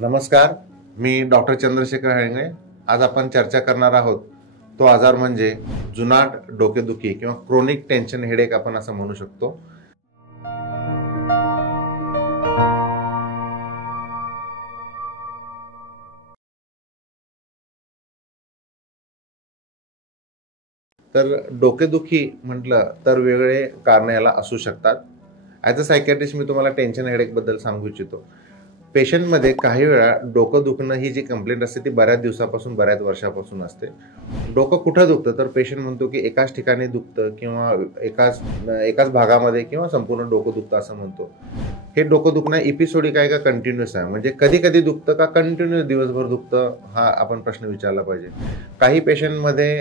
नमस्कार, मी डॉक्टर चंद्रशेखर हेळंगे। आज आपण चर्चा करणार आहोत तो आजार म्हणजे जुनाट डोकेदुखी किंवा क्रोनिक टेन्शन हेडेक आपण असं म्हणू शकतो। तर डोकेदुखी म्हटलं तर वेगळे कारणे याला असू शकतात। ॲज अ सायकियाट्रिस्ट मी तुम्हाला टेन्शन हेडेक बद्दल सांगू इच्छितो। पेशंटमध्ये काही वेळा डोकं दुखणं ही जी कंप्लेंट असते ती बऱ्याच दिवसापासून बऱ्याच वर्षापासून असते। डोकं कुठं दुखतं तर पेशंट म्हणतो की एकाच ठिकाणी दुखतं किंवा एकाच भागामध्ये किंवा संपूर्ण डोकं दुखतं असं म्हणतो। हे डोकं दुखणं एपिसोडिक आहे का कंटिन्युअस आहे, म्हणजे कधी-कधी दुखतं का कंटिन्युअस दिवसभर दुखतं, हा आपण प्रश्न विचारला पाहिजे। काही पेशंटमध्ये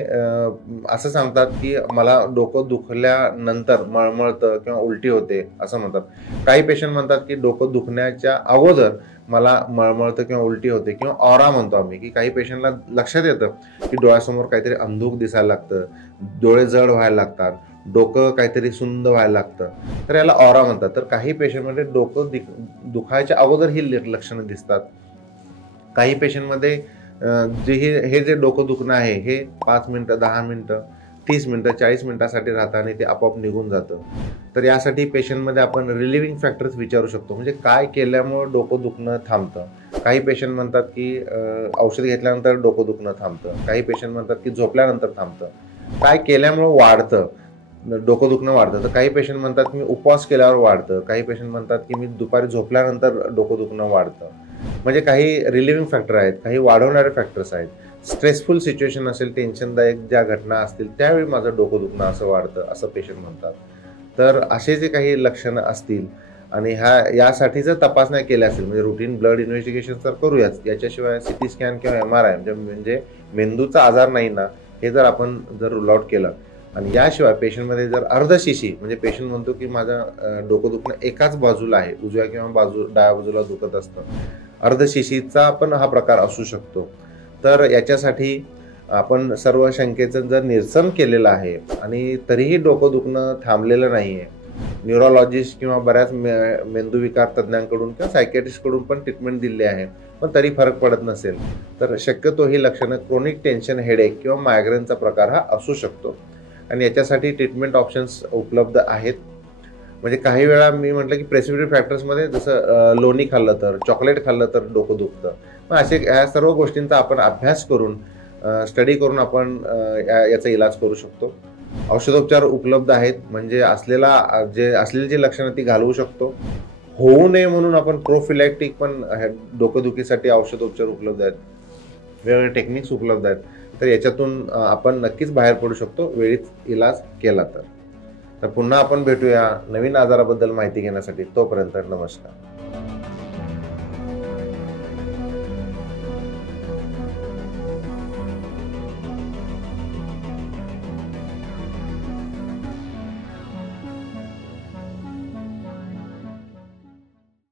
असं सांगतात की मला डोकं दुखल्यानंतर मळमळतं किंवा उलटी होते असं म्हणतात। काही पेशंट म्हणतात की डोकं दुखण्याच्या अगोदर मला मळमळतं किंवा उलटी होते किंवा ऑरा म्हणतो आम्ही, की काही पेशंटला लक्षात येतं की डोळ्यासमोर काहीतरी अंधुक दिसायला लागतं, डोळे जड व्हायला लागतात, डोकं काहीतरी सुंद व्हायला लागतं, तर याला ऑरा म्हणतात। तर काही पेशंटमध्ये डोकं दुखायच्या अगोदर ही लक्षणं दिसतात। काही पेशंटमध्ये हे जे डोकं दुखणं आहे हे 5 मिनिटं, 10 मिनिटं, 30 मिनिटं, 40 मिनिटासाठी राहतं आणि ते आपोआप निघून जातं। तर यासाठी पेशंटमध्ये आपण रिलिव्हिंग फॅक्टर्स विचारू शकतो, म्हणजे काय केल्यामुळे डोकं दुखणं थांबतं। काही पेशंट म्हणतात की औषध घेतल्यानंतर डोकं दुखणं थांबतं, काही पेशंट म्हणतात की झोपल्यानंतर थांबतं, काय केल्यामुळे वाढतं डोकं दुखणं वाढतं। तर काही पेशंट म्हणतात मी उपवास केल्यावर वाढतं, काही पेशंट म्हणतात की मी दुपारी झोपल्यानंतर डोकं दुखणं वाढतं। म्हणजे काही रिलिव्हिंग फॅक्टर आहेत, काही वाढवणारे फॅक्टर्स आहेत। स्ट्रेसफुल सिच्युएशन असेल, टेन्शनदायक ज्या घटना असतील त्यावेळी माझं डोकं दुखणं असं वाढतं असं पेशंट म्हणतात। तर असे जे काही लक्षणं असतील आणि यासाठी जर तपासण्या केल्या असेल, म्हणजे रुटीन ब्लड इन्व्हेस्टिगेशन तर करूयाच, याच्याशिवाय सीटी स्कॅन किंवा MRI म्हणजे मेंदूचा आजार नाही ना हे जर आपण रूल आउट केलं आणि याशिवाय पेशंटमध्ये जर अर्धशिशी, म्हणजे पेशंट म्हणतो की माझं डोकं दुखणं एकाच बाजूला आहे, उजव्या किंवा डाव्या बाजूला दुखत असतं, अर्धशिशीचा पण हा प्रकार असू शकतो। तर याच्यासाठी आपण सर्व शंकेचं जर निरसन केलेलं आहे आणि तरीही डोकं दुखणं थांबलेलं नाहीये, न्यूरोलॉजिस्ट किंवा बऱ्याच मेंदूविकार तज्ञांकडून किंवा सायकियाट्रिस्टकडून पण ट्रीटमेंट दिली आहे, पण तरी फरक पडत नसेल तर शक्यतो ही लक्षणं क्रोनिक टेन्शन हेडेक किंवा मायग्रेनचा प्रकार हा असू शकतो आणि याच्यासाठी ट्रीटमेंट ऑप्शन्स उपलब्ध आहेत। म्हणजे काही वेळा मी म्हटलं की प्रेसिपिटेट फॅक्टर्समध्ये जसं लोणी खाल्लं तर, चॉकलेट खाल्लं तर डोकं दुखतं, मग असे या सर्व गोष्टींचा आपण अभ्यास करून स्टडी करून आपण याचा इलाज करू शकतो। औषधोपचार उपलब्ध आहेत, म्हणजे असलेली जी लक्षणं ती घालवू शकतो। होऊ नये म्हणून आपण प्रोफिलॅक्टिक पण डोकंदुखीसाठी औषधोपचार उपलब्ध आहेत, वेगवेगळे टेक्निक्स उपलब्ध आहेत। तर याच्यातून आपण नक्कीच बाहेर पडू शकतो वेळीच इलाज केला तर। पुन्हा आपण भेटूया नवीन आजाराबद्दल माहिती घेण्यासाठी। तोपर्यंत नमस्कार।